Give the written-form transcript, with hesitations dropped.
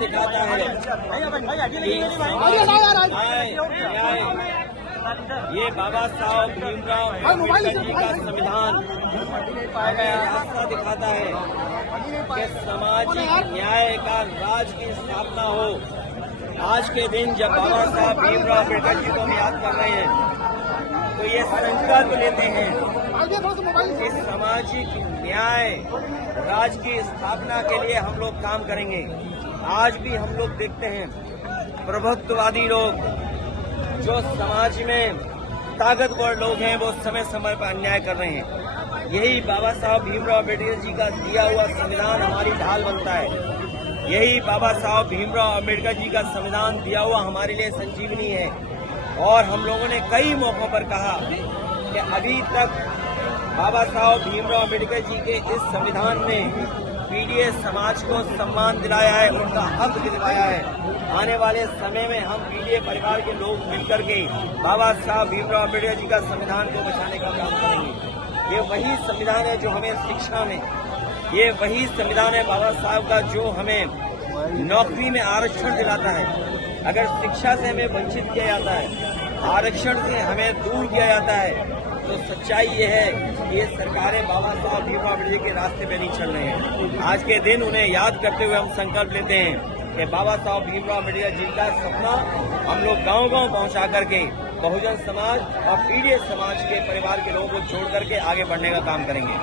दिखाता है ये बाबा साहब भीमराव अम्बेडकर जी का संविधान हमें रास्ता दिखाता है कि सामाजिक न्याय का राज की स्थापना हो। आज के दिन जब बाबा साहब भीमराव अम्बेडकर जी को हम याद कर रहे हैं तो ये संकल्प लेते हैं कि सामाजिक न्याय राज की स्थापना के लिए हम लोग काम करेंगे। आज भी हम लोग देखते हैं प्रभुत्ववादी लोग जो समाज में ताकतवर लोग हैं वो समय समय पर अन्याय कर रहे हैं। यही बाबा साहब भीमराव अम्बेडकर जी का दिया हुआ संविधान हमारी ढाल बनता है। यही बाबा साहब भीमराव अम्बेडकर जी का संविधान दिया हुआ हमारे लिए संजीवनी है। और हम लोगों ने कई मौकों पर कहा कि अभी तक बाबा साहब भीमराव अम्बेडकर जी के इस संविधान ने पीडीएस समाज को सम्मान दिलाया है, उनका हक दिलवाया है। आने वाले समय में हम पीडीएस परिवार के लोग मिलकर के बाबा साहब भीमराव अम्बेडकर जी का संविधान को बचाने का काम करेंगे। ये वही संविधान है जो हमें शिक्षा में, ये वही संविधान है बाबा साहब का जो हमें नौकरी में आरक्षण दिलाता है। अगर शिक्षा से हमें वंचित किया जाता है, आरक्षण से हमें दूर किया जाता है, तो सच्चाई ये है कि ये सरकारें बाबा साहब भीमराव अम्बेडकर के रास्ते पे नहीं चल रहे हैं। आज के दिन उन्हें याद करते हुए हम संकल्प लेते हैं कि बाबा साहब भीमराव अम्बेडकर जी का सपना हम लोग गांव-गांव पहुंचा करके बहुजन समाज और पीडीएस समाज के परिवार के लोगों को जोड़ करके आगे बढ़ने का काम करेंगे।